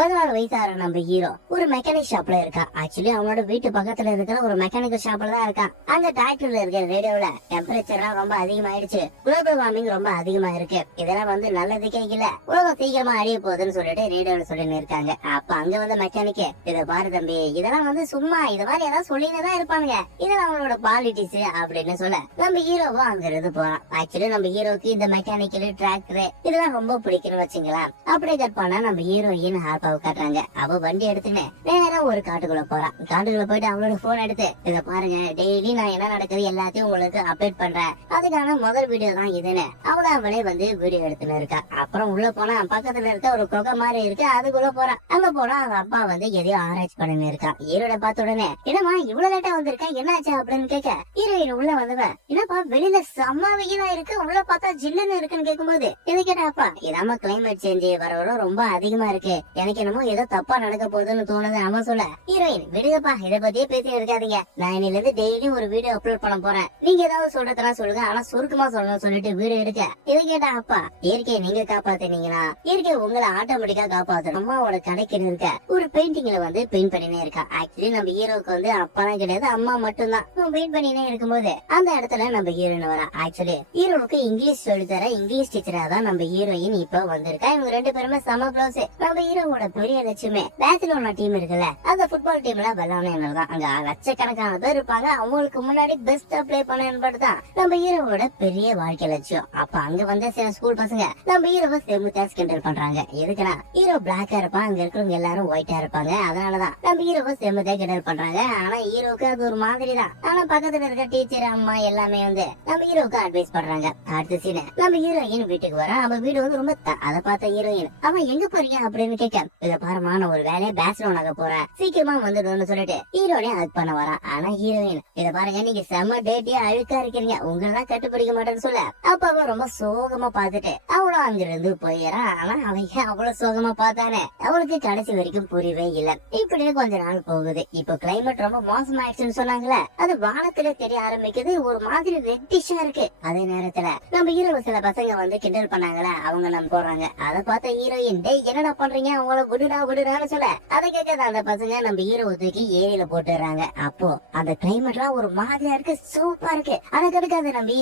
14 வயசான நம்ம ஹீரோ ஒரு மெக்கானிக் ஷாப்ல இருக்கான். ஆக்சுவலி அவனோட வீட்டு பக்கத்துல இருக்கிற ஒரு மெக்கானிக்கல் ஷாப்ல தான் இருக்கான். அங்க டிராக்டர்ல இருக்கிற ரேடியோல டெம்பரேச்சர் ரொம்ப அதிகமாயிடுச்சு, குளோபல் வார்மிங் ரொம்ப அதிகமா இருக்கு, இதெல்லாம் நல்லதுக்கே இல்ல, உலகம் சீக்கிரமா அழிய போகுதுன்னு சொல்லிட்டு ரேடியோல சொல்லின்னு இருக்காங்க. அப்ப அங்க வந்து மெக்கானிக், இத பாரு தம்பி, இதெல்லாம் சும்மா இது மாதிரி ஏதாவது சொல்லினதான் இருப்பானுங்க, இதெல்லாம் அவனோட பாலிட்டிக்ஸ் அப்படின்னு சொல்ல நம்ம ஹீரோவும் அங்க இருந்து போறான். ஆக்சுவலி நம்ம ஹீரோக்கு இந்த மெக்கானிக்கல் டிராக்டர் இதெல்லாம் ரொம்ப பிடிக்கும்னு வச்சுங்களேன். அப்படியே கட் பண்ணா நம்ம ஹீரோயின் ஹார்பாவை காட்டுறாங்க. அவ வண்டி எடுத்துன்னு நேரா ஒரு காட்டுக்குள்ள போறான். காட்டுக்குள்ள போயிட்டு அவளோட போன் எடுத்து, இத பாருங்க, டெய்லி நான் என்ன நடக்குது எல்லாத்தையும் உங்களுக்கு அப்டேட் பண்றேன், அதுக்கான முதல் வீடியோ தான் இதுன்னு அவளே வீடியோ எடுத்துன்னு இருக்கா. அப்புறம் உள்ள போனா பக்கத்துல இருக்க ஒரு குகை மாதிரி இருக்கு, அதுக்குள்ள போறான். அங்க போனா அவங்க அப்பா எதையோ ஆராய்ச்சி பண்ணின்னு இருக்கான். ஹீரோட பார்த்த உடனே, என்னமா இவ்வளவு லேட்டா வந்திருக்கேன், என்னாச்சு அப்படின்னு கேட்க, ஹீரோயின் உள்ள வந்தவன், என்னப்பா வெளியில செம்ம வெயிலா இருக்கு, உள்ள பார்த்தா ஜில்லுன்னு இருக்குன்னு கேட்கும்போது, இதை கேட்டா அப்பா, இதாம கிளைமேட் சேஞ்ச் வர ரொம்ப அதிகமா இருக்கு, எனக்கு என்னமோ ஏதோ தப்பா நடக்க போகுதுன்னு தோணுது. அவன் சொல்ல, ஹீரோயின் விடுங்கப்பா, இத பத்தியே பேசி இருக்காதீங்க, நான் இன்னில இருந்து டெய்லி ஒரு வீடியோ அப்லோட் பண்ண போறேன், நீங்க ஏதாவது சொல்றதுனா சொல்லுங்க, ஆனா சுருக்கமா சொல்லணும்னு சொல்லிட்டு வீடியோ எடுக்க, இதை கேட்டா அப்பா, இயற்கையை நீங்க காப்பாத்துனீங்களா, இயற்கை உங்களை ஆட்டோமேட்டிக்கா காப்பாத்தணும், அம்மாவோட கடைக்கு இருக்க ஒரு பெயிண்டிங்ல பெயிண்ட் பண்ணினே இருக்கா. ஆக்சுவலி நம்ம ஹீரோக்கு அப்பாலாம் கிடையாது, அம்மா மட்டும்தான். பெயிண்ட் பண்ணினே இருக்கும்போது அந்த இடத்துல நம்ம ஹீரோயின் வரா. ஆக்சுவலி ஹீரோவுக்கு இங்கிலீஷ் சொல்லித்தர இங்கிலீஷ் டீச்சரா தான் நம்ம ஹீரோயின் இப்ப வந்திருக்கா. இவங்க ரெண்டு பேருமே சம க்ளோஸ். நம்ம ஹீரோவோட பெரிய லட்சுமி பேர்சிலோனா டீம் இருக்குல்ல, அந்த ஃபுட்பால் டீம்ல விளையாடணும் தான். அங்க லட்சக்கணக்கான பேர் இருப்பாங்க, அவங்களுக்கு முன்னாடி பெஸ்டா பிளே பண்ண தான் நம்ம ஹீரோவோட பெரிய வாழ்க்கை லட்சியம். அப்ப அங்க வந்த சில ஸ்கூல் பசங்க நம்ம ஹீரோவை செமுத்தா கிண்டல் பண்றாங்க. எதுக்குன்னா ஹீரோ பிளாக்கா இருப்பான், அங்க இருக்கிறவங்க எல்லாரும் ஒயிட்டா இருப்பாங்க, அதனாலதான் நம்ம ஹீரோவை செமுத்தா கிண்டல் பண்றாங்க. ஆனா ஹீரோக்கு அது ஒரு மாதிரி தான். ஆனா பக்கத்துல இருக்க டீச்சர் அம்மா எல்லாமே நம்ம ஹீரோவுக்கு அட்வைஸ் பண்றாங்க. அடுத்த சீன் நம்ம ஹீரோயின் வீட்டுக்கு வர. அவன் வீடு ரொம்ப அதை பார்த்த ஹீரோயின், அவன் எங்க போறீங்க அப்படின்னு கேட்க, இத பாருமா, நான் ஒரு வேலையை பேர்சிலோனாக்கு போறேன், சீக்கிரமா வந்துடும்னு சொல்லிட்டு ஹீரோனே ஹக் பண்ண வரா. ஆனா ஹீரோயின், இத பாருங்க, நீங்க செம்ம டேட்டியா அழுக்கா இருக்கிறீங்க, உங்களெல்லாம் கட்டுப்பிடிக்க மாட்டேன்னு சொல்ல, அப்ப அவன் ரொம்ப சோகமா பாத்துட்டு அவளும் அங்கிருந்து போயிடறான். ஆனா அவன் அவ்வளவு சோகமா பார்த்தானே அவளுக்கு கடைசி வரைக்கும் புரியவே இல்ல. இப்படியே கொஞ்ச நாள் போகுது. இப்ப கிளைமேட் ரொம்ப மோசமாயிடுச்சுன்னு சொன்னாங்களே, அது வானத்துல தெரிய ஆரம்பிக்குது, ஒரு மாதிரி ரெட்டிஷா இருக்கு. அதே நேரத்துல நம்ம ஹீரோ சில பசங்க கிண்டல் பண்ணாங்களே, அவங்க நம்ம போறாங்க. அதை பார்த்த ஹீரோயின், டேய் என்னடா பண்றீங்க, அவங்கள விடுடான்னு சொல்ல, அதை கேட்காத அந்த பசங்க நம்ம ஹீரோ தூக்கி ஏரியில போட்டுறாங்க. அப்போ அந்த கிளைமேட்லாம் ஒரு மாதிரியா இருக்கு, சூப்பரா இருக்கு. அதை கிடைக்காத நம்ம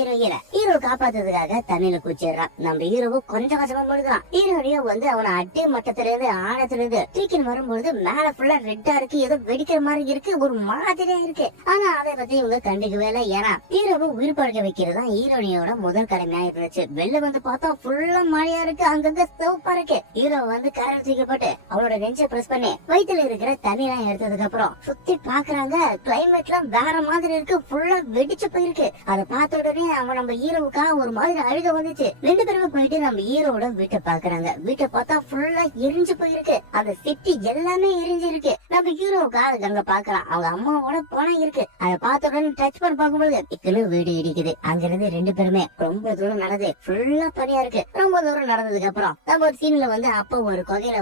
ஹீரோ காப்பாத்துறதுக்காக தண்ணியில குச்சிடுறான். நம்ம ஹீரோவும் கொஞ்சம் கொஞ்சமா முழுகிறான். ஹீரோனையும் அவனை அட்டை மட்டத்துல இருந்து ஆழத்துல இருந்து தூக்கின்னு வரும்போது மேல ஃபுல்லா ரெட்டா இருக்கு, ஏதோ வெடிக்கிற மாதிரி இருக்கு, ஒரு மாதிரியா இருக்கு. ஆனா அதை பத்தி இவங்க கண்டுக்கவே இல்லை. ஏன்னா ஹீரோவை உயிர் பழக்க வைக்கிறதா ஹீரோனியோட முதல் கடமையா இருந்துச்சு. வெளில பார்த்தா ஃபுல்லா மழையா இருக்கு, அங்கங்க சிவப்பா இருக்கு. ஹீரோ காரில் தூக்கப்பட்டு அவளோட நெஞ்ச பிரஸ் பண்ணி வயிற்றுல இருக்கிற தண்ணி எல்லாம் எடுத்ததுக்கு அப்புறம் சுத்தி பாக்குறாங்க. கிளைமேட் எல்லாம் வேற மாதிரி இருக்கு, ஃபுல்லா வெடிச்சு போயிருக்கு. அதை பார்த்த உடனே அவன் நம்ம ஹீரோவுக்கா ஒரு மாதிரி அழுக வந்துச்சு. ரெண்டு பேருமே போயிட்டு நம்ம ஹீரோவோட வீட்டை பாக்குறாங்க. வீட்டை பார்த்தா ஃபுல்லா எரிஞ்சு போயிருக்கு, அந்த சிட்டி எல்லாமே எரிஞ்சிருக்கு. நம்ம ஹீரோவுக்கா அங்க பாக்குறான், அவங்க அம்மாவோட பணம் இருக்கு. அதை பார்த்த உடனே டச் பண்ணி பார்க்கும்போது இக்கனு வீடு இடிக்குது. அங்க இருந்து ரெண்டு பேருமே ரொம்ப தூரம் நடந்து ஃபுல்லா பனியா இருக்கு. ரொம்ப தூரம் நடந்ததுக்கு அப்புறம் நம்ம ஒரு சீன்ல அப்ப ஒரு குகையில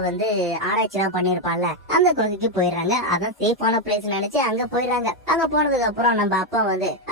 ஆராய்ச்சி எல்லாம் பண்ணிருப்பான்ல, அந்த குகைக்கு போயிடுறாங்க. அதான் சேஃபான பிளேஸ் நினைச்சு அங்க போயிடுறாங்க. அங்க போனதுக்கு அப்புறம் நம்ம அப்பா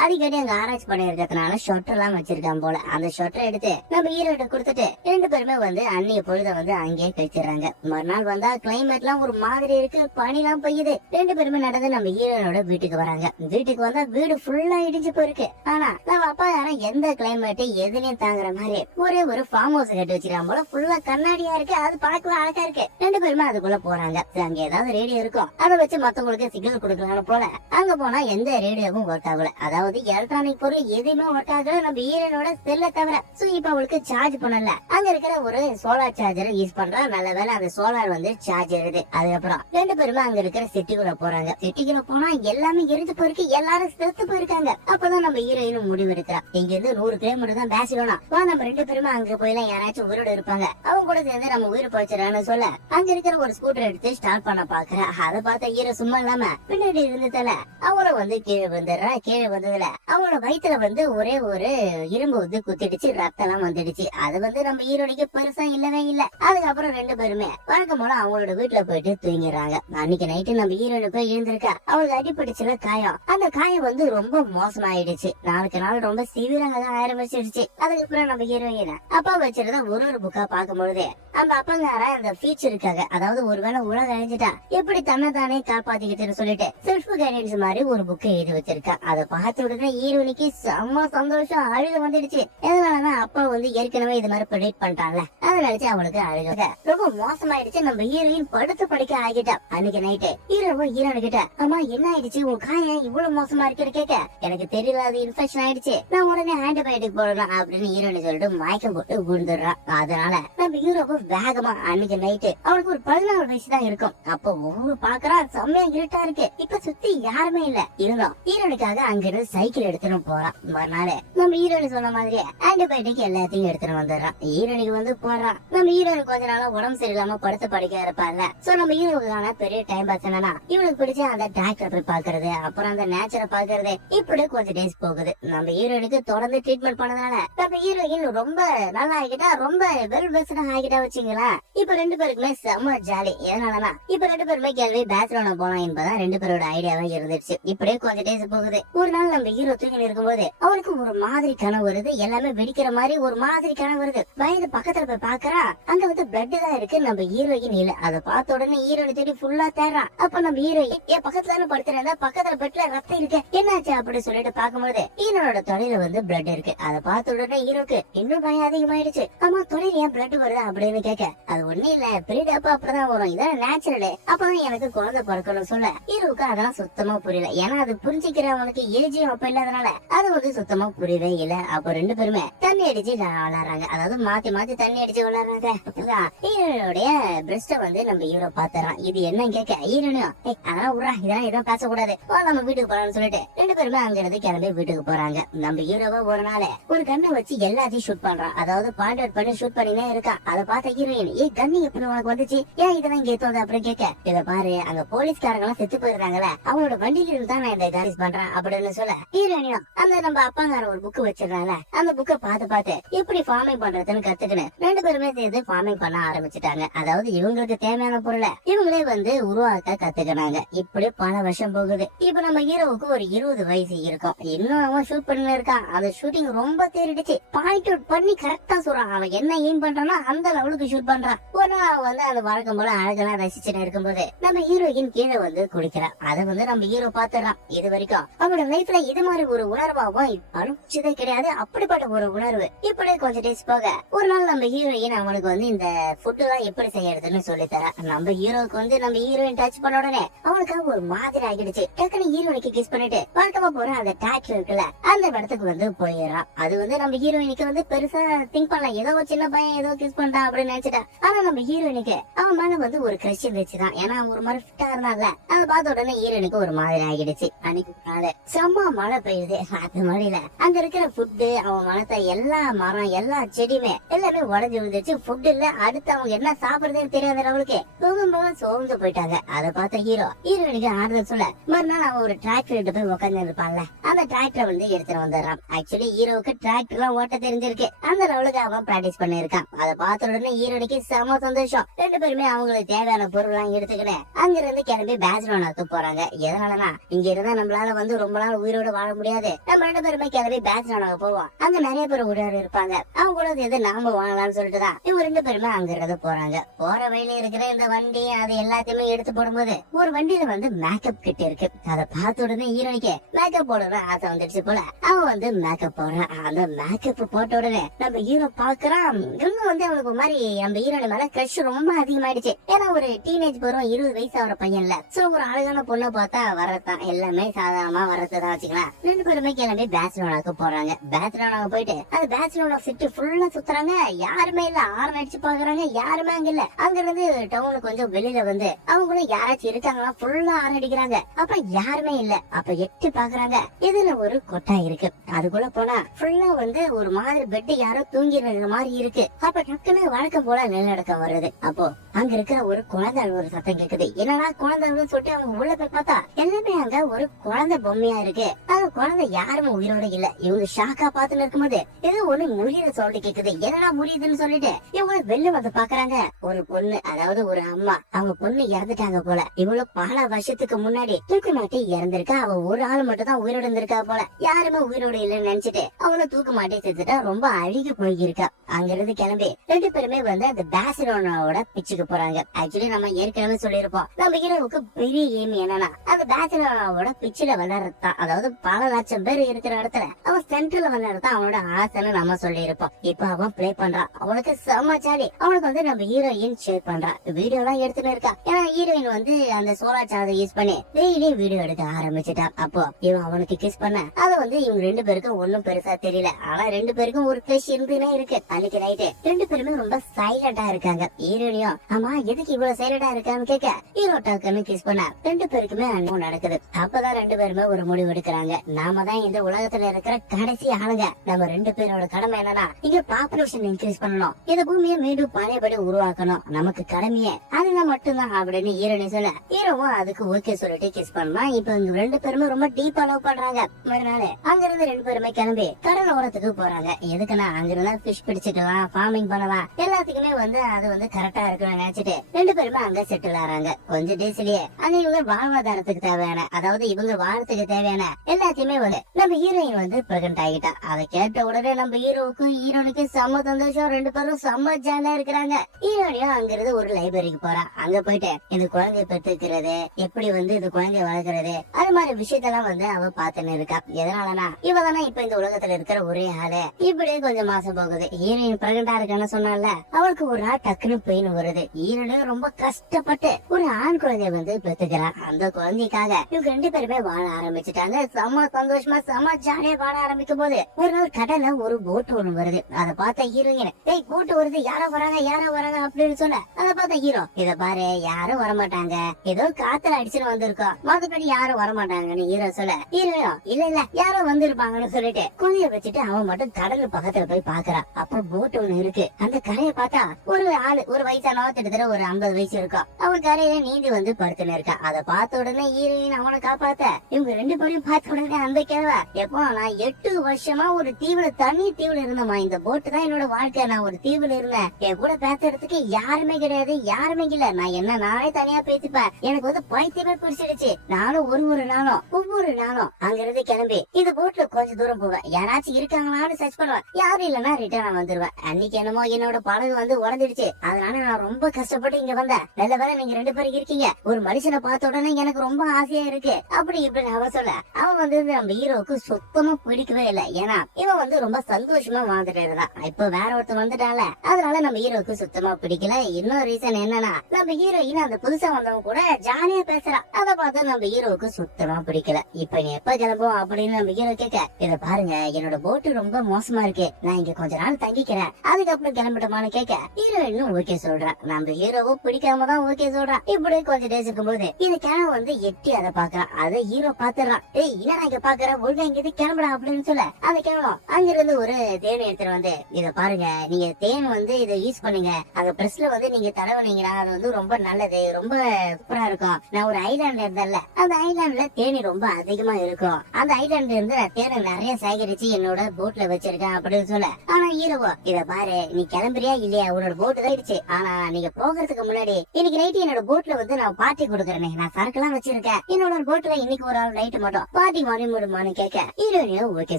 அடிக்கடி அங்க ஆராய்ச்சி பண்ணிருக்கிறதுனால ஷொட்டர் எல்லாம் வச்சிருக்கான் போல. அந்த ஷொட்டரை எடுத்து நம்ம ஹீரோட்ட கொடுத்துட்டு ரெண்டு பேருமே அன்னிய பொழுத அங்கேயே கழிச்சிடறாங்க. மறுநாள் வந்தா கிளைமேட் எல்லாம் ஒரு மாதிரி இருக்கு, பனி எல்லாம் பெய்யுது. ரெண்டு பேருமே நடந்து நம்ம ஹீரோனோட வீட்டுக்கு வராங்க. வீட்டுக்கு வந்தா வீடு ஃபுல்லா இடிஞ்சு போயிருக்கு. ஆனா நம்ம அப்பா எந்த கிளைமேட் எதுலயும் தாங்குற மாதிரி ஒரே ஒரு ஃபார்ம் ஹவுஸ் கட்டி வச்சிருக்கான் போல, ஃபுல்லா கண்ணாடியா இருக்கு, அது பார்க்கவே அழகா இருக்கு. ரெண்டு பேருமே அதுக்குள்ள போறாங்க. அங்க ஏதாவது ரேடியோ இருக்கும், அதை வச்சு மத்தவங்களுக்கு சிக்னல் கொடுக்கலாம் போல. அங்க போனா எந்த ரேடியோவும் ஒர்க் ஆகல, அதாவது எலக்ட்ரானிக் பொருள் எதுவுமே ஒர்க் ஆகல நம்ம ஹீரோனோட செல்ல தவிர. சோ இப்ப அவளுக்கு சார்ஜ் பண்ணல. அங்க இருக்கிற ஒரு சோலார் சார்ஜரை யூஸ் பண்றா. நல்ல வேலை அந்த சோலார் சார்ஜ் ஆகுது. அதுக்கப்புறம் ரெண்டு பேருமே அங்க இருக்கிற சிட்டிக்குள்ள போறாங்க. சிட்டிக்குள்ள போனா எல்லாமே எரிஞ்சு போயிருக்கு, எல்லாரும் செத்து போயிருக்காங்க. அப்பதான் நம்ம ஹீரோயின் முடிவு எடுக்கிறா, இங்க இருந்து 100 கிலோமீட்டர் தான் பேசிடணும், வா நம்ம ரெண்டு பேருமே அங்க போயெல்லாம் யாராச்சும் உயிரோட இருப்பாங்க, அவங்க கூட சேர்ந்து நம்ம உயிர் போயிச்சிடறான்னு சொல்ல அங்க இருக்கிற ஒரு ஸ்கூட்டர் எடுத்து ஸ்டார்ட் பண்ண பாக்குற. அதை பார்த்த ஹீரோ சும்மா இல்லாம பின்னாடி இருந்ததால அவளை கீழே வந்துடுறா. கீழே வந்ததுல அவளோட வயிற்றுல ஒரே ஒரு இரும்பு குத்திடுச்சு, ரத்தம் எல்லாம் வந்துடுச்சு. அது நம்ம ஹீரோனிக்கு பெருசா இல்லவே இல்ல. அதுக்கப்புறம் ரெண்டு பேருமே வழக்கம் போல அவங்களோட வீட்டுல போயிட்டு தூங்கிடுறாங்க. அன்னைக்கு நைட்டு நம்ம ஹீரோனு போய் இருந்திருக்கா. அவளுக்கு அடிப்படிச்சுல காயம். அந்த காயம் ரொம்ப மோசமாயிடுச்சு. நாளுக்கு நாள் ரொம்ப சிவியராக தான் ஆரம்பிச்சிருச்சு. அதுக்கப்புறம் நம்ம ஹீரோயின் அப்பா வச்சிருந்தா ஒரு புக்கா பார்க்கும் பொழுது அந்த அப்பங்கார அந்த ஃபீச்சர் எதுக்காக, அதாவது ஒருவேளை உலகம் அழிஞ்சிட்டா எப்படி தன்னை தானே காப்பாத்திக்கிட்டுன்னு சொல்லிட்டு செல்ஃப் கைடன்ஸ் மாதிரி ஒரு புக்கை எழுதி வச்சிருக்கா. அதை பார்த்த உடனே ஹீரோயினுக்கு செம்ம சந்தோஷம், அழுக வந்துடுச்சு. எதனாலன்னா அப்பா வந்து ஏற்கனவே இது மாதிரி ப்ரெடிக்ட் பண்ணிட்டான்ல, அதை நினைச்சு அவளுக்கு அழுக ரொம்ப மோசமாயிடுச்சு. நம்ம ஹீரோயின் படுத்து படிக்க ஆகிட்டா. அன்னைக்கு நைட்டு ஹீரோயின் கிட்ட, அம்மா என்ன ஆயிடுச்சு, உன் காயம் இவ்வளவு மோசமா இருக்குன்னு கேட்க, எனக்கு தெரியல அது இன்ஃபெக்ஷன் ஆயிடுச்சு, நான் உடனே ஆன்டிபயோட்டிக் போடலாம் அப்படின்னு ஹீரோயின் சொல்லிட்டு மயக்கம் போட்டு விழுந்துடுறான். அதனால நம்ம ஹீரோவை வேகமா அன்னைக்கு நைட்டு அவனுக்கு ஒரு 14 வயசு தான் இருக்கும். அப்போ ஊரு பாக்குறா செம்மையா இருட்டா இருக்கு. இப்ப சுத்தி யாருமே இல்ல. இருந்தோம் ஹீரோனுக்காக அங்கிருந்து சைக்கிள் எடுத்துன்னு போறான். மறுநாள் நம்ம ஹீரோயின் சொன்ன மாதிரியே ஆன்டிபயோட்டிக் எல்லாத்தையும் எடுத்துன்னு வந்துடுறான். ஹீரோனுக்கு வந்து போடுறான். நம்ம ஹீரோனுக்கு கொஞ்ச நாளா உடம்பு சரியில்லாம படுத்து படிக்க இருப்பாங்க. சோ நம்ம ஹீரோவுக்கான பெரிய டைம் பாஸ் என்னன்னா இவனுக்கு பிடிச்ச அந்த டாக்டர் போய் பாக்குறது, அப்புறம் அந்த நேச்சரை பாக்குறது, இப்படி கொஞ்சம் டேஸ் போகுது. நம்ம ஹீரோனுக்கு தொடர்ந்து ட்ரீட்மெண்ட் பண்ணதுனால நம்ம ஹீரோயின் ரொம்ப நல்லா ஆகிட்டா, ரொம்ப வெல் பெஸ்டா ஆகிட்டா வச்சுங்களா. இப்ப ரெண்டு பேருக்குமே செம்ம ஜாலி. எதனாலனா இப்ப ரெண்டு பேருமே கேள்வி பேச்சுலர் போலாம் என்பதான் ரெண்டு பேரோட ஐடியாவா இருந்துச்சு. இப்படியே கொஞ்சம் டேஸ் போகுது. ஒரு நாள் நம்ம ஹீரோ தூங்கி இருக்கும்போது அவனுக்கு ஒரு மாதிரி கனவு வருது. எல்லாமே வெடிக்கிற மாதிரி ஒரு மாதிரி கனவு வருது. பயந்து பக்கத்துல போய் பாக்குறா, அங்க வந்து பிளட் தான் இருக்கு, நம்ம ஹீரோயின் இல்ல. அதை பார்த்த உடனே ஹீரோயின் தேடி ஃபுல்லா தேடுறான். அப்ப நம்ம ஹீரோயின் ஏன் பக்கத்துல படுத்துறா, பக்கத்துல பெட்ல ரத்தம் இருக்கு, என்னாச்சு அப்படின்னு சொல்லிட்டு பாக்கும்போது ஹீரோனோட தொடையில வந்து பிளட் இருக்கு. அதை பார்த்த உடனே ஹீரோக்கு இன்னும் பயம் அதிகமாயிடுச்சு. ஆமா தொடையில ஏன் பிளட் வருது அப்படின்னு கேட்க, அது ஒண்ணு இல்ல பீரியட் அப்படிதான் வரும், இதான் நேச்சுரல், அப்பதான் எனக்கு குழந்தை பிறக்கணும்னு சொல்ல ஹீரோவுக்கு அதெல்லாம் சுத்தமா புரியல. ஏன்னா அது புரிஞ்சுக்கிறவனுக்கு ஏஜியும் அப்ப இல்லாதனால அது வந்து சுத்தமா புரியவே இல்ல. அப்ப ரெண்டு பேருமே தண்ணி அடிச்சு விளையாடுறாங்க. அதாவது மாத்தி மாத்தி தண்ணி அடிச்சு விளையாடுறாங்க. ஹீரோனுடைய பிரெஸ்ட வந்து நம்ம ஹீரோ பாத்துறான். இது என்ன கேட்க ஹீரோனும் அதெல்லாம் விடுறா, இதெல்லாம் எதுவும் பேசக்கூடாது, நம்ம வீட்டுக்கு போறான்னு சொல்லிட்டு ரெண்டு பேருமே அங்க இருந்து கிளம்பி வீட்டுக்கு போறாங்க. நம்ம ஹீரோவை ஒரு நாள் ஒரு கண்ணை வச்சு எல்லாத்தையும் ஷூட் பண்றான். அதாவது பாயிண்ட் அவுட் பண்ணி ஷூட் பண்ணினே இருக்கான். அதை பார்த்த ஹீரோயின் கண்ணி எப்படி உனக்கு வந்துச்சு, ஏன் இதெல்லாம் இங்க ஏத்தோது அப்படின்னு கேட்க, இத பாரு அங்க போலீஸ்காரங்க எல்லாம் செத்து போயிருந்தாங்கல்ல, அவங்களோட வண்டியில இருந்து தான் நான் இந்த காரிஸ் பண்றேன் அப்படின்னு சொல்ல ஹீரோயினும் அந்த நம்ம அப்பாங்கார ஒரு புக் வச்சிருந்தால அந்த புக்கை பார்த்து எப்படி ஃபார்மிங் பண்றதுன்னு கத்துக்கின்னு ரெண்டு பேருமே சேர்ந்து ஃபார்மிங் பண்ண ஆரம்பிச்சுட்டாங்க. அதாவது இவங்களுக்கு தேவையான பொருளை இவங்களே வந்து உருவாக்க கத்துக்கினாங்க. இப்படி பல வருஷம் போகுது. இப்ப நம்ம ஹீரோவுக்கு ஒரு 20 வயசு இருக்கும். இன்னும் அவன் ஷூட் பண்ணி இருக்கான். அந்த ஷூட்டிங் ரொம்ப தேறிடுச்சு. பாயிண்ட் அவுட் பண்ணி கரெக்டா சொல்றான். அவன் என்ன எய்ம் பண்றானோ அந்த லெவலுக்கு ஷூட் பண்றான். ஒரு நாள் வந்து அந்த வழக்கம் போல அழகெல்லாம் ரசிச்சுட்டு இருக்கும்போது நம்ம ஹீரோயின் கீழே வந்து குளிக்கிறான். அதை வந்து நம்ம ஹீரோ பாத்துறான். இது வரைக்கும் அவனோட லைஃப்ல இது மாதிரி ஒரு உணர்வாவும் அனுப்பிச்சதே கிடையாது. அப்படிப்பட்ட ஒரு உணர்வு. இப்படி கொஞ்சம் டேஸ் போக ஒரு நாள் நம்ம ஹீரோயின் அவனுக்கு வந்து இந்த ஃபுட் எல்லாம் எப்படி செய்யறதுன்னு சொல்லி தர. நம்ம ஹீரோக்கு வந்து நம்ம ஹீரோயின் டச் பண்ண உடனே அவனுக்கு ஒரு மாதிரி ஆகிடுச்சு. டக்குனு ஹீரோயினுக்கு கிஸ் பண்ணிட்டு வழக்கமா போற அந்த டாக்டர் இருக்குல்ல அந்த இடத்துக்கு வந்து போயிடுறான். அது வந்து நம்ம ஹீரோயினுக்கு வந்து பெருசா திங்க் பண்ணல, ஏதோ ஒரு சின்ன பையன் ஏதோ கிஸ் பண்ணிட்டான் அப்படின்னு நினைச்சிட்டா. ஆனா நம்ம ஹீரோயினுக்கு அவன் மேல வந்து ஒரு கிரஷ் இருந்துச்சுதான். ஏன்னா அவன் ஒரு மாதிரி ஃபிட்டா இருந்தான்ல. அதை பார்த்த உடனே ஹீரோயினுக்கு ஒரு மாதிரி ஆகிடுச்சு. அன்னைக்கு நாளை செம்ம மழை பெய்யுது. அந்த மழையில அங்க இருக்கிற ஃபுட்டு அவன் வளர்த்த எல்லா மரம் எல்லா செடியுமே எல்லாமே உடஞ்சு விழுந்துச்சு. ஃபுட் இல்ல, அடுத்து அவங்க என்ன சாப்பிடுறதுன்னு தெரியாத அவளுக்கு ரொம்ப சோர்ந்து போயிட்டாங்க. அதை பார்த்த ஹீரோயினுக்கு ஆறுதல் சொல்ல மறுநாள் அவன் ஒரு டிராக்டர் போய் உட்காந்து இருப்பான்ல அந்த டிராக்டர் வந்து எடுத்துட்டு வந்துடுறான். ஆக்சுவலி ஹீரோவுக்கு டிராக்டர் எல்லாம் ஓட்ட தெரிஞ்சிருக்கு. அந்த லெவலுக்கு அவன் பிராக்டிஸ் பண்ணிருக்கான். அதை பார்த்த உடனே ஹீரோனுக்கு செம சந்தோஷம். ரெண்டு பேருமே அவங்களுக்கு தேவையான பொருள் எல்லாம் எடுத்துக்கிட்டு அங்க இருந்து கிளம்பி பேச்சுலருக்கு போறாங்க. எதனாலனா இங்க இருந்தா நம்மளால வந்து ரொம்ப நாள் உயிரோட வாழ முடியாது. நம்ம ரெண்டு பேருமே கிளம்பி பேச்சுலருக்கு போவோம். அங்க நிறைய பேர் உயிரோடு இருப்பாங்க. அவங்க கூட சேர்ந்து நாம வாழலாம்னு சொல்லிட்டுதான் இவங்க ரெண்டு பேருமே அங்க இருந்து போறாங்க. போற வழியில இருக்கிற இந்த வண்டி அது எல்லாத்தையுமே எடுத்து போடும்போது ஒரு வண்டியில வந்து மேக்கப் கிட்ட இருக்கு. அதை பார்த்த உடனே ஹீரோனுக்கு மேக்கப் போடுற ஆசை வந்துடுச்சு போல. அவன் வந்து மேக்கப் போடுறான். அந்த மேக்கப் போட்ட உடனே நம்ம ஹீரோ பாக்குறான். இன்னும் வந்து அவனுக்கு ஒரு மாதிரி நம்ம ஹீரோட மேல கிரஷ் ரொம்ப அதிகமாயிடுச்சு. ஏன்னா ஒரு டீனேஜ் பருவம் 20 வயசு ஆகிற பையன் இல்ல. சோ ஒரு அழகான பொண்ணை பார்த்தா வரத்தான் எல்லாமே சாதாரணமா வரதான் வச்சுக்கலாம். ரெண்டு பேருமே கிளம்பி பேச்சுலருக்கு போறாங்க. பேச்சுலருக்கு போயிட்டு அந்த பேச்சுலர் சிட்டி ஃபுல்லா சுத்துறாங்க. யாருமே இல்ல. ஆறு அடிச்சு பாக்குறாங்க. யாருமே அங்க இல்ல. அங்க இருந்து டவுனுக்கு கொஞ்சம் வெளியில வந்து அவங்க கூட யாராச்சும் இருக்காங்களா ஃபுல்லா ஆறு அடிக்கிறாங்க. அப்புறம் யாருமே இல்ல. அப்ப எட்டு பாக்குறாங்க. இதுல ஒரு கொட்டா இருக்கு. அதுக்குள்ள போனா ஃபுல்லா வந்து ஒரு மாதிரி பெட் யாரோ தூங்கி இருக்கிற மாதிரி இருக்கு. அப்ப டக்குன்னு வழக்கம் போல நிலநடுக்கம் வருது. அப்போ அங்க இருக்கிற ஒரு குழந்தை ஒரு சத்தம் கேக்குது. என்னடா குழந்தைன்னு சொல்லிட்டு அவங்க உள்ள போய் பார்த்தா எல்லாமே அங்க ஒரு குழந்தை பொம்மையா இருக்கு. அந்த குழந்தை யாருமே உயிரோட இல்ல. இவங்க ஷாக்கா பாத்துன்னு இருக்கும்போது ஏதோ ஒண்ணு முடியிற சொல்லிட்டு கேக்குது. என்னடா முடியுதுன்னு சொல்லிட்டு இவங்க வெளில வந்து பாக்குறாங்க. ஒரு பொண்ணு, அதாவது ஒரு அம்மா, அவங்க பொண்ணு இறந்துட்டாங்க போல. இவ்வளவு பல வருஷத்துக்கு முன்னாடி தூக்கு மாட்டி இறந்திருக்கா. அவ ஒரு ஆள் மட்டும் தான் உயிரோட இருந்திருக்கா போல. யாருமே உயிரோட இல்லைன்னு நினைச்சிட்டு அவனை தூக்கு மாட்டி செத்துட்டா. ரொம்ப அழுகி போயிருக்கா. அங்க இருந்து கிளம்பி ரெண்டு பேருமே வந்து அந்த பேசிலோனாவோட பிச்சுக்க போறாங்க. ஆக்சுவலி நம்ம ஏற்கனவே சொல்லியிருப்போம், நம்ம ஹீரோவுக்கு பெரிய எய்ம் என்னன்னா அந்த பேச்சுலரோட பிச்சில விளையாடுறதுதான். அதாவது பல லட்சம் பேர் இருக்கிற இடத்துல அவன் சென்ட்ரல் விளையாடுறதான் அவனோட ஆசைன்னு நம்ம சொல்லியிருப்போம். இப்ப அவன் பிளே பண்றான், அவனுக்கு செம்ம ஜாலி. அவனுக்கு வந்து நம்ம ஹீரோயின் ஷேர் பண்றான், வீடியோ எல்லாம் எடுத்துட்டு இருக்கா. ஏன்னா ஹீரோயின் வந்து அந்த சோலார் சார்ஜர் யூஸ் பண்ணி டெய்லி வீடியோ எடுக்க ஆரம்பிச்சுட்டான். அப்போ இவன் அவனுக்கு கிஸ் பண்ண அது வந்து இவங்க 2 பேருக்கும் ஒன்னும் பெருசா தெரியல. ஆனா 2 பேருக்கும் ஒரு கிரஷ் இருந்துனே இருக்கு. அன்னைக்கு நைட்டு 2 பேருமே ரொம்ப சைலண்டா இருக்காங்க. ஹீரோனியும் ஆமா எதுக்கு இவ்வளவு சைலண்டா இருக்கான்னு கேட்க ஹீரோ டாக்குன்னு கிஸ் பண்ண 2 பேருக்குமே அன்பு நடக்குது. அப்பதான் 2 பேருமே ஒரு முடிவு எடுக்கிறாங்க, நாம தான் இந்த உலகத்துல இருக்கிற கடைசி ஆளுங்க. நம்ம 2 பேரோட கடமை என்னன்னா இங்க பாப்புலேஷன் இன்க்ரீஸ் பண்ணணும், இந்த பூமியை மீண்டும் பழையபடி உருவாக்கணும், நமக்கு கடமையே அதுதான் மட்டும்தான் அப்படின்னு ஹீரோனி சொல்ல ஹீரோவும் அதுக்கு ஓகே சொல்லிட்டு கிஸ் பண்ணா. இப்ப இவங்க 2 பேருமே ரொம்ப டீப்பா லவ் பண்றாங்க. மறுநாள் அங்க இருந்து 2 பேருமே கிளம்பி கடல் ஓரத்துக்கு போறாங்க. எதுக்குன்னா அங்க இருந்தா பிஷ் பிடிச்சுக்கலாம், ஃபார்மிங் பண்ணலாம், எல்லாத்துக்குமே வந்து அது வந்து கரெக்டா இருக்குன்னு நினைச்சிட்டு 2 பேருமே அங்க செட்டில் ஆறாங்க. கொஞ்சம் டேஸ்லயே அங்க இவங்க வாழ்வாதாரத்துக்கு தேவையான, அதாவது இவங்க வாழத்துக்கு தேவையான எல்லாத்தையுமே வந்து நம்ம ஹீரோயின் வந்து பிரெக்னன்ட் ஆகிட்டா. அதை கேட்ட உடனே நம்ம ஹீரோவுக்கும் ஹீரோனுக்கு செம்ம சந்தோஷம். 2 பேரும் செம்ம ஜாலியா இருக்கிறாங்க. ஹீரோனியும் அங்க இருந்து ஒரு லைப்ரரிக்கு போறா. அங்க போயிட்டு இந்த குழந்தைய பெற்றுக்கிறது, எப்படி வந்து இந்த குழந்தைய வளர்க்கறது, அது மாதிரி விஷயத்தெல்லாம் வந்து அவ பாத்துன்னு இருக்கா. எதனாலனா இவ தானே இப்ப இந்த உலகத்துல இருக்கிற ஒரே ஆளு. இப்படியே கொஞ்சம் மாசம் போகுது. ஹீரோயின் பிரெக்னன்டா இருக்கான்னு சொன்னால அவளுக்கு ஒரு நாள் டக்குன்னு பெயின் வருது. ஹீரோனும் ரொம்ப கஷ்டப்பட்டு ஒரு ஆண் குழந்தைய வந்து பெற்றுக்கிறா. அந்த குழந்தைக்காக இவங்க 2 பேருமே வாழ ஆரம்பிச்சுட்டாங்க. செம்ம சந்தோஷமா செம்ம ஜாலியா வாழ ஆரம்பிக்கும் போது ஒரு நாள் கடல்ல ஒரு போட் ஒண்ணு வருது. அதை பார்த்த ஹீரோயின் டேய் போட்டு வருது, யாரோ வராங்க அப்படின்னு சொன்ன. அதை பார்த்த ஹீரோ இத பாரு யாரும் வரமாட்டாங்க, ஏதோ காத்துல அடிச்சுட்டு வந்திருக்கோம், மறுபடி யாரும் வரமாட்டாங்கன்னு ஹீரோ சொல்ல ஹீரோயோ இல்ல யாரோ வந்திருப்பாங்கன்னு சொல்லிட்டு குழந்தைய வச்சுட்டு அவன் மட்டும் கடல் பக்கத்துல போய் பாக்குறான். அப்ப போட் ஒண்ணு இருக்கு. அந்த கரையை பார்த்தா ஒரு ஆளு, ஒரு வயசானவ, கிட்டத்தட்ட ஒரு 50 வயசு இருக்கும். அவன் கரையில நீந்தி வந்து படுத்துன்னு இருக்கா. அதை பார்த்த உடனே ஹீரோயின் அவனை காப்பாத்த இவங்க 2 பேரையும் பார்த்த உடனே அந்த கிழவ எப்போ நான் 8 வருஷமா ஒரு தீவுல தண்ணி தீவுல இருந்தமா, இந்த போட்டு தான் என்னோட வாழ்க்கை, நான் ஒரு தீவுல இருந்தேன், என் கூட பேசுறதுக்கு யாருமே கிடையாது, யாருமே இல்ல, நான் என்ன நானே தனியா பேசிப்பேன், எனக்கு வந்து பைத்தியமே பிடிச்சிடுச்சு. நானும் ஒவ்வொரு நாளும் அங்க இருந்து கிளம்பி இந்த போட்ல கொஞ்சம் தூரம் போவேன், யாராச்சும் இருக்காங்களான்னு சர்ச் பண்ணுவேன், யாரும் இல்லன்னா ரிட்டர்ன் வந்துருவேன். அன்னைக்கு என்னமோ என்னோட படகு வந்து உடஞ்சிடுச்சு, அதனால நான் ரொம்ப கஷ்டப்பட்டு இங்க வந்தேன். நல்ல வேலை நீங்க 2 பேரும் இருக்கீங்க, ஒரு மனுஷனை பார்த்த உடனே எனக்கு ரொம்ப ஆசையா இருக்கு அப்படி இப்படின்னு அவன் சொல்ல அவன் வந்து நம்ம ஹீரோவுக்கு சுத்தமா பிடிக்கவே இல்லை. ஏன்னா இவன் வந்து ரொம்ப சந்தோஷமா வாழ்ந்துட்டு இருந்தான். இப்ப வேற ஒருத்தர் வந்துட்டால, அதனால நம்ம ஹீரோவுக்கு சுத்தமா பிடிக்கல. இன்னொரு ரீசன் என்னன்னா நம்ம ஹீரோயின் அந்த புதுசா வந்தவங்க கூட ஜாலியா பேசுறா. அதை பார்த்து நம்ம ஹீரோவுக்கு சுத்தமா பிடிக்கல. இப்ப நீ எப்ப கிளம்பும் அப்படின்னு நம்ம ஹீரோ கேட்க இத பாருங்க என்னோட போட்டு ரொம்ப மோசமா இருக்கு, நான் இங்க கொஞ்ச நாள் தங்கிக்கிறேன், அதுக்கப்புறம் கிளம்பிட்டோமான்னு கேட்க ஹீரோயினும் ஓகே சொல்றான். நம்ம ஹீரோவும் பிடிக்காம தான் ஓகே சொல்றான். இப்படி கொஞ்சம் டேஸ் இருக்கும் போது இந்த கிழமை வந்து எட்டி அதை பாக்குறான். அதை ஹீரோ பாத்துறான். ஏய் என்ன இங்க பாக்குற, ஒழுங்கா இங்க கிளம்புறா அப்படின்னு சொல்ல அந்த கிழமை அங்கிருந்து ஒரு தேன் எடுத்துட்டு வந்து இத பாருங்க நீங்க தேன் வந்து இதை யூஸ் பண்ணுங்க, அங்க பிரஸ்ல வந்து நீங்க தடவுனீங்கன்னா அது வந்து ரொம்ப நல்லது, ரொம்ப சூப்பரா இருக்கும். நான் ஒரு ஐலாண்ட்ல இருந்தேன்ல, அந்த ஐலாண்ட்ல தேனி ரொம்ப அதிகமா இருக்கும், அந்த ஐலாண்ட்ல இருந்து நான் தேனை நிறைய சேகரிச்சு என்னோட போட்ல வச்சிருக்கேன் அப்படின்னு சொல்ல. ஆனா ஹீரோவோ இத பாரு நீ கிளம்புறியா இல்லையா, உன்னோட போட்டு தான், ஆனா நீங்க போகிறதுக்கு முன்னாடி இன்னைக்கு நைட்டு என்னோட போட்ல வந்து நான் பார்ட்டி கொடுக்கறேன், நான் சரக்கு எல்லாம் வச்சிருக்கேன், என்னோட போட்ல இன்னைக்கு ஒரு ஆள் நைட்டு மட்டும் பார்ட்டி மாதிரி முடியுமான்னு கேட்க ஹீரோனியும் ஓகே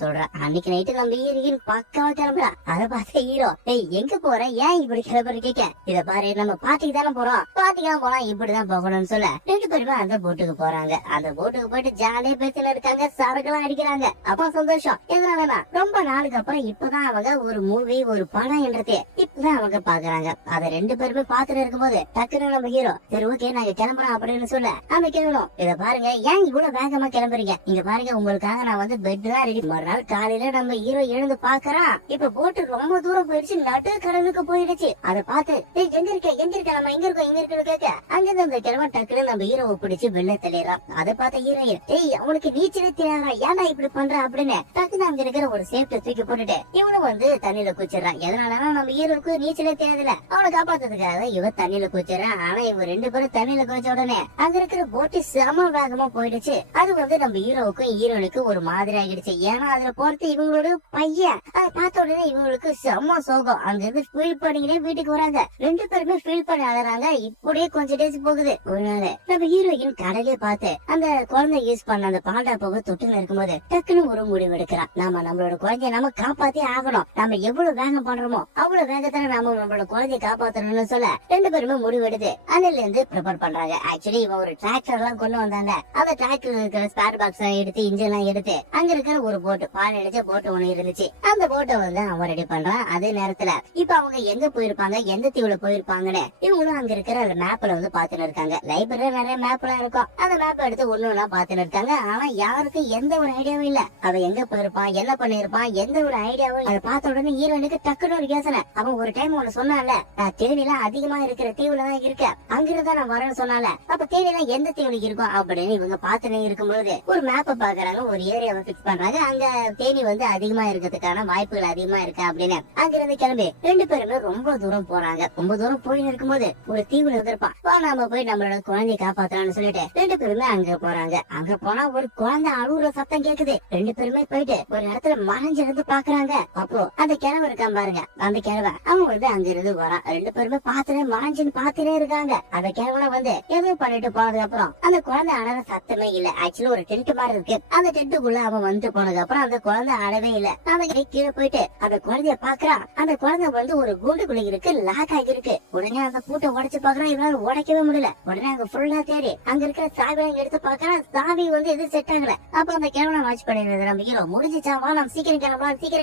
சொல்றான். அன்னைக்கு நைட்டு நம்ம ஹீரோயின் பக்காவா கிளம்புறா. அதை பார்த்த ஹீரோ ஏய் எங்க போற, ஏன் இப்படி கிளம்புற கேட்க இத பாரு நம்ம பார்ட்டிக்கு தானே போறோம், பார்ட்டிக்கெல்லாம் போலாம், இப்படிதான் போகணும்னு சொல்ல 2 பேருமே அந்த போட்டுக்கு போறாங்க. அந்த போட்டுக்கு போயிட்டு ஜாலியா பேசில இருக்காங்க, சரக்குலாம் அடிக்கிறாங்க. அப்ப சந்தோஷம். எதனாலனா ரொம்ப நாளுக்கு அப்புறம் இப்பதான் அவங்க ஒரு மூவி, ஒரு படம் என்றது இப்பதான் அவங்க பாக்குறாங்க. அத 2 பேருமே பாத்துட்டு இருக்கும்போது டக்குனு நம்ம ஹீரோ சரி ஓகே நாங்க கிளம்புறோம் அப்படின்னு சொல்ல அந்த கேட்கணும் இத பாருங்க ஏன் இவ்வளவு வேகமா கிளம்புறீங்க, இங்க பாருங்க உங்களுக்காக நான் வந்து பெட் தான் ரெடி. மறுநாள் காலையில நம்ம ஹீரோ எழுந்து பாக்குறான், இப்ப போட்டு ரொம்ப தூரம் போயிடுச்சு, நடு கடலுக்கு போயிடுச்சு. அதை பார்த்து எங்க இருக்க நம்ம எங்க இருக்கோம் கேட்க அங்கிருந்து அந்த கிழமை டக்குனு நம்ம ஹீரோவை பிடிச்சு வெளில தள்ளிடுறான். அதை பார்த்த ஹீரோயின் ஏய் அவனுக்கு நீச்சலே தெரியாதா, ஏன்டா இப்படி பண்ற அப்படின்னு டக்குனு அங்க இருக்கிற ஒரு சேஃப்டி தூக்கி போட்டுட்டு இவனும் வந்து தண்ணியில குச்சிடுறான். எதனாலனா நம்ம ஹீரோவுக்கு நீச்சலே தெரியாதுல, அவனை காப்பாத்துறதுக்காக இவன் தண்ணியில குச்சிடுறான். ஆனா இவங்க 2 பேரும் தண்ணியில குச்ச உடனே அங்க இருக்கிற போட்டு செம வேகமா போயிடுச்சு. அது வந்து நம்ம ஹீரோவுக்கும் ஹீரோனுக்கு ஒரு மாதிரி ஆகிடுச்சு. ஏன்னா அதுல போறது இவங்களோட பையன். அதை பார்த்த உடனே இவங்களுக்கு செம்ம சோகம். அங்க இருந்து ஃபீல் பண்ணிக்கிட்டே வீட்டுக்கு வராங்க. 2 பேருமே ஃபீல் பண்ணி அழறாங்க. இப்படியே கொஞ்சம் டேஸ் போகுது. ஒரு நாள் நம்ம ஹீரோயின் கடலே பார்த்து அந்த குழந்தை யூஸ் பண்ண அந்த பாண்டா போக தொட்டுல இருக்கும்போது டக்குன்னு ஒரு முடிவு எடுக்கிறான். நாம நம்மளோட குழந்தைய நம்ம காப்பாத்தி ஆகணும். நம்ம எவ்வளவு வேகம் பண்றோமோ அவ்வளவு வேகத்துல நாம நம்மளோட குழந்தைய காப்பாத்தணும்னு பண்ணணும்னு சொல்ல ரெண்டு பேருமே முடிவெடுத்து அன்னில இருந்து ப்ரிப்பேர் பண்றாங்க. ஆக்சுவலி இவன் ஒரு டிராக்டர் எல்லாம் கொண்டு வந்தாங்க. அந்த டிராக்டர் இருக்கிற ஸ்பேர் பாக்ஸ் எடுத்து இன்ஜின் எல்லாம் எடுத்து அங்க இருக்கிற ஒரு போட்டு பால் அடிச்ச போட்டு ஒண்ணு இருந்துச்சு. அந்த போட்டை வந்து அவன் ரெடி பண்றான். அதே நேரத்துல இப்ப அவங்க எங்க போயிருப்பாங்க, எந்த தீவுல போயிருப்பாங்கன்னு இவங்களும் அங்க இருக்கிற மேப்ல வந்து பாத்துன்னு இருக்காங்க. லைப்ரரியில நிறைய மேப் எல்லாம் இருக்கும். அந்த மேப் எடுத்து ஒண்ணு பாத்துன்னு இருக்காங்க. ஆனா யாருக்கும் எந்த ஒரு ஐடியாவும் இல்ல. அவன் எங்க போயிருப்பான், என்ன பண்ணிருப்பான், எந்த ஒரு ஐடியாவும். அதை பார்த்த உடனே ஹீரோனுக்கு டக்குனு ஒரு யோசனை. அவன் ஒரு டைம் ஒண்ணு சொன்னால, நான் தேனிலாம் அதிகமா இருக்கிற தீவுல தான் இருக்க, அங்கிருந்தா நான் வரேன்னு சொன்னால, அப்ப தேனிலாம் எந்த தீவுல இருக்கும் அப்படின்னு இவங்க பாத்துனே இருக்கும்போது ஒரு மேப்ப பாக்குறாங்க. ஒரு ஏரியாவை பிக்ஸ் பண்றாங்க. அங்க தேனி வந்து அதிகமா இருக்கிறதுக்கான வாய்ப்புகள் அதிகமா இருக்கு அப்படின்னு அங்கிருந்து கிளம்பி ரெண்டு பேருமே ரொம்ப தூரம் போறாங்க. ரொம்ப தூரம் போயின்னு இருக்கும்போது ஒரு தீவுல இருந்திருப்பான். நாம போய் நம்மளோட குழந்தைய காப்பாத்தலாம்னு சொல்லிட்டு ரெண்டு பேருமே அங்க போறாங்க. அங்க போனா ஒரு குழந்தை அழுகுற சத்தம் கேக்குது. ரெண்டு பேருமே போயிட்டு ஒரு இடத்துல மறைஞ்சிருந்து பாக்குறாங்க. அப்போ அந்த கிழவன் இருக்கான் பாருங்க, அந்த கிழவன் அவன் வந்து அங்க இருந்து வரான். ரெண்டு பேருமே பாத்துனே மறைஞ்சுன்னு பாத்துனே இருக்காங்க. அந்த கிழவனை வந்து ஏதோ பண்ணிட்டு போனதுக்கு அப்புறம் அந்த குழந்தை அழற சத்தமே இல்ல. ஆக்சுவலி ஒரு டென்ட் மாதிரி இருக்கு. அந்த டென்ட்டுக்குள்ள அவன் வந்து போனதுக்கு அப்புறம் அந்த குழந்தை அழவே இல்ல. அந்த கீழே போயிட்டு அந்த குழந்தைய பாக்குறான். அந்த குழந்தை வந்து ஒரு கூண்டுக்குள்ள இருக்கு, லாக் ஆகிருக்கு. உடனே அந்த பூட்டை உடைச்சு பாக்குறான். இவனால உடைக்கவே முடியல. உடனே அங்க ஃபுல்லா தேடி அங்க இருக்கிற சாவியெல்லாம் எடுத்து பாக்குறான். சாவி வந்து எது செட் ஆகல. அப்ப அந்த கிழவனை வாட்ச் பண்ணிடுறது நம்ம ஹீரோ. முடிஞ்சிச்சா, வா நம்ம சீக்கிரம்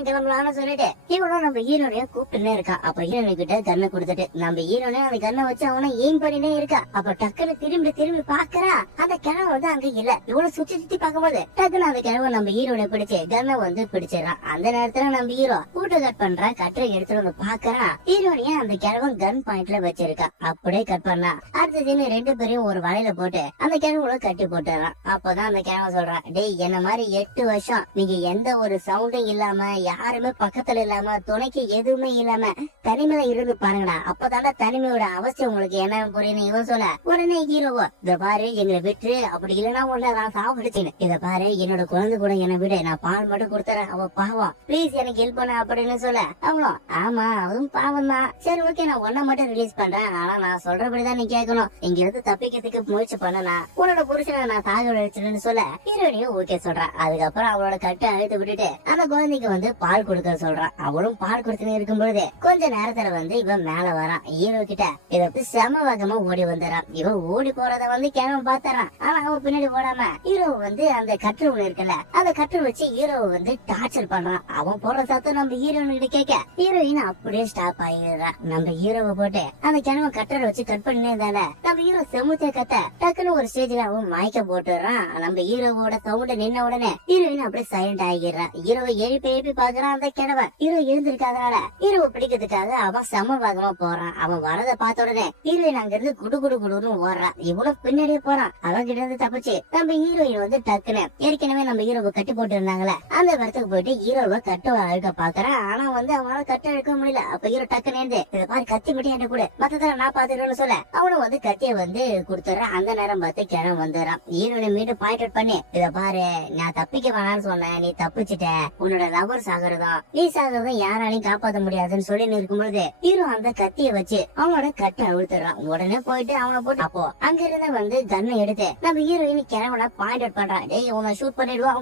கிளம்பலாம்னு சொல்லிட்டு இவனும் நம்ம ஹீரோனைய கூப்பிட்டுனே இருக்கான். அப்ப ஹீரோனு கிட்ட கண்ணை கொடுத்துட்டு நம்ம ஹீரோனே அந்த கண்ணை வச்சு அவனை எய்ம் பண்ணினே இருக்கா. அப்ப டக்குன்னு திரும்பி பாக்குறா. அந்த கிழவன் வந்து அங்க இல்ல. இவனை சுத்தி பார்க்கும்போது டக்குன்னு அந்த கிழவன் நம்ம ஹீரோனை பிடிச்சு கண்ணை வந்து பிடிச்சிடறான். அந்த நேரத்துல நம்ம ஹீரோ கூட்டு கட் பண்ற கட்டரை எடுத்துட்டு வந்து பாக்குறான். ஹீரோனைய அந்த கிழவன் கன் பாயிண்ட்ல வச்சிருக்கா. அப்படியே கட் பண்ணா. அடுத்தது ரெண்டு பேரையும் ஒரு வலையில போட்டு அந்த கிழவனை கட்டி போட்டுறான். அப்பதான் அந்த கிழவன் சொல்றான், டேய் என்ன மாதிரி 8 வருஷம் நீங்க எந்த ஒரு சவுண்டும் இல்லாம, யாருமே பக்கத்துல இல்லாம, துணைக்கு எதுவுமே இல்லாம தனிமையில இருந்து பாருங்கடா. அப்பதான தனிமையோட அவசியம் உங்களுக்கு என்ன புரியுது இவன் சொல்ல. உடனே ஹீரோவோ, இத பாரு எங்களை விட்டு, அப்படி இல்லைன்னா உன்ன நான் சாப்பிடுச்சேன். இத பாரு என்னோட குழந்தை கூட என்னை விட, நான் பால் மட்டும் கொடுத்துறேன், அவ பாவம், பிளீஸ் எனக்கு ஹெல்ப் பண்ண அப்படின்னு சொல்ல. அவங்களும் ஆமா அதுவும் பாவம் தான், சரி ஓகே நான் ஒன்ன மட்டும் ரிலீஸ் பண்றேன், ஆனா நான் சொல்றபடிதான் நீ கேட்கணும், இங்க இருந்து தப்பிக்கிறதுக்கு முயற்சி பண்ணனா உன்னோட புருஷனை நான் தாக வச்சிருன்னு சொல்ல ஹீரோனியும் ஓகே சொல்றான். அதுக்கப்புறம் அவளோட கட்டை அழுத்து விட்டுட்டு அந்த குழந்தைக்கு வந்து பால் கொடுக்க சொல்றான். அவளும் பால் கொடுத்துன்னு இருக்கும்போது கொஞ்ச நேரத்துல வந்து இவன் மேல வரான். ஹீரோ கிட்ட இதை செம வேகமா ஓடி வந்துறான். இவன் ஓடி போறத வந்து கிழவன் பாத்துறான். ஆனா அவன் பின்னாடி ஓடாம ஹீரோ வந்து அந்த கற்று ஒண்ணு இருக்குல்ல, அந்த கற்று வச்சு ஹீரோவை வந்து டார்ச்சர் பண்றான். அவன் போற சத்தம் நம்ம ஹீரோயின் கிட்ட கேட்க ஹீரோயின் அப்படியே ஸ்டாப் ஆகிடுறான். நம்ம ஹீரோவை போட்டு அந்த கிழவன் கட்டரை வச்சு கட் பண்ணே தானே நம்ம ஹீரோ செமுத்திய கத்த டக்குன்னு ஒரு ஸ்டேஜ்ல அவன் மயக்க போட்டுறான். நம்ம ஹீரோவோட சவுண்ட் நின்ன உடனே ஹீரோயின் அப்படியே சைலண்ட் ஆகிடுறான். ஹீரோவை எழுப்பி பாக்குறான் அந்த கிழவன். ஹீரோ எழுந்திருக்காதனால ஹீரோவை பிடிக்கிறதுக்காக அவன் செம வேகமா போறான். அவன் வரத பார்த்த உடனே ஹீரோயின் அங்க இருந்து குடுன்னு ஓடுறான். இவனும் பின்னாடியே போறான். அவன் கிட்ட இருந்து தப்பிச்சு நம்ம ஹீரோயின் வந்து டக்குன்னு ஏற்கனவே நம்ம ஹீரோவை கட்டி போட்டு இருந்தாங்களே அந்த இடத்துக்கு போயிட்டு ஹீரோவை கட்ட அழுக்க பாக்குறான். ஆனா வந்து அவனால கட்ட அழுக்க முடியல. அப்ப ஹீரோ டக்குன்னு இருந்து இத பாரு கத்தி மட்டும் என்ன கூட மத்ததெல்லாம் நான் பாத்துக்கிறேன்னு சொல்ல அவனும் வந்து கத்திய வந்து கொடுத்துறான். அந்த நேரம் பார்த்து கிழவன் வந்துடுறான். ஹீரோனை மீண்டும் பாயிண்ட் அவுட் பண்ணி இத பாரு நான் தப்பிக்க வேணாம்னு சொன்னேன், நீ தப்பிச்சுட்ட, உன்னோட லவர் சாகுறதும் நீ சாகுறதும் யாராலையும் காப்பாற்ற முடியாதுன்னு சொல்லி இருக்கும்போது ஹீரோ அந்த கத்திய வச்சு அவனோட கட்டை அழுத்துறான். உடனே போயிட்டு அவனை போட்டு அப்போ அங்க இருந்த வந்து கண்ணை எடுத்து நம்ம ஹீரோயின் கிழவனை பாயிண்ட் அவுட் பண்றான். டேய் உன்னை ஷூட் பண்ணிடுவான்,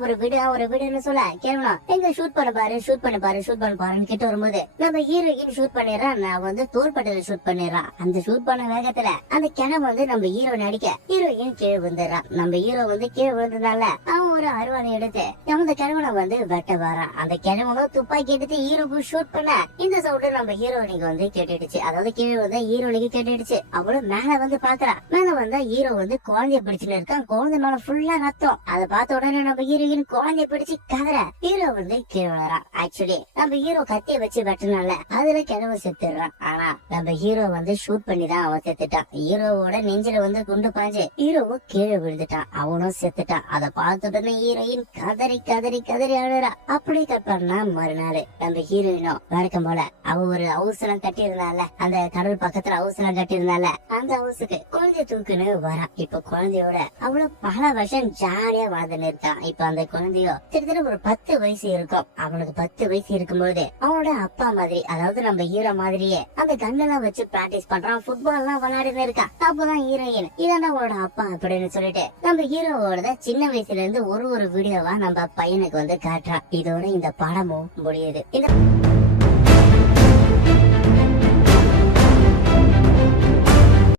ஒரு வீடுன்னு சொல்ல கிழவனா எங்க ஷூட் பண்ண பாருன்னு கிட்ட வரும்போது நம்ம ஹீரோயின் ஷூட் பண்ணிடுறான். நான் வந்து தோள்பட்டையில ஷூட் பண்ணிடுறான். அந்த ஷூட் பண்ண வேகத்துல அந்த கிழவன் வந்து நம்ம ஹீரோயின் அடிக்க ஹீரோயின் கீழே விழுந்துடுறான். நம்ம ஹீரோ வந்து கீழே விழுந்ததுனால அவன் ஒரு அருவாளை எடுத்து அந்த கிழவனை வந்து வெட்ட வரான். அந்த கிழவனும் துப்பாக்கி எடுத்து ஹீரோக்கு ஷூட் பண்ண இந்த சவுண்ட் நம்ம ஹீரோயினுக்கு வந்து கேட்டுடுச்சு. அதாவது கீழே வந்து ஹீரோயினுக்கு கேட்டுடுச்சு. அவளும் மேல வந்து பாக்குறா. மேல வந்தா ஹீரோ வந்து குழந்தைய பிடிச்சுன்னு இருக்கான். குழந்தை மேல ஃபுல்லா ரத்தம். அதை பார்த்த உடனே நம்ம ஹீரோயின் குழந்தைய பிடிச்சு கதற ஹீரோ வந்து கீழே விழறான். ஆக்சுவலி நம்ம ஹீரோ கத்திய வச்சு வெட்டினால அதுல கிழவன் செத்துறான். ஆனா நம்ம ஹீரோ வந்து ஷூட் பண்ணி தான் அவன் செத்துட்டான். ஹீரோவோட நெஞ்சில வந்து குண்டு பாஞ்சு ஹீரோவும் கீழே விழுந்துட்டான். அவனும் செத்துட்டான். அதை பார்த்த உடனே ஹீரோயின் கதறி அழுறா. அப்படி கட் பண்ணா மறுநாள் நம்ம ஹீரோயினும் வழக்கம் போல அவ ஒரு ஹவுஸ் எல்லாம் கட்டி இருந்தால, அந்த கடல் பக்கத்துல ஹவுஸ் எல்லாம் கட்டி இருந்தால அந்த ஹவுஸுக்கு குழந்தைய தூக்குன்னு வரா. இப்ப குழந்தையோட அவ்வளவு பல வருஷம் ஜாலியா வாழ்ந்துன்னு இருக்கான். இப்ப அந்த குழந்தையோ கிட்டத்தட்ட ஒரு 10 வயசு இருக்கும். அவனுக்கு 10 வயசு இருக்கும்போது அவனோட அப்பா மாதிரி, அதாவது நம்ம ஹீரோ மாதிரியே அந்த கண்ணெல்லாம் வச்சு பிராக்டிஸ் பண்றான், ஃபுட்பால் எல்லாம் விளையாடின்னு இருக்கான். அப்பதான் ஹீரோயின் இதான உன்னோட அப்பா அப்படின்னு சொல்லிட்டு நம்ம ஹீரோவோட சின்ன வயசுல இருந்து ஒரு வீடியோவா நம்ம பையனுக்கு வந்து காட்டுறான். இதோட இந்த படமும் முடியுது. இந்த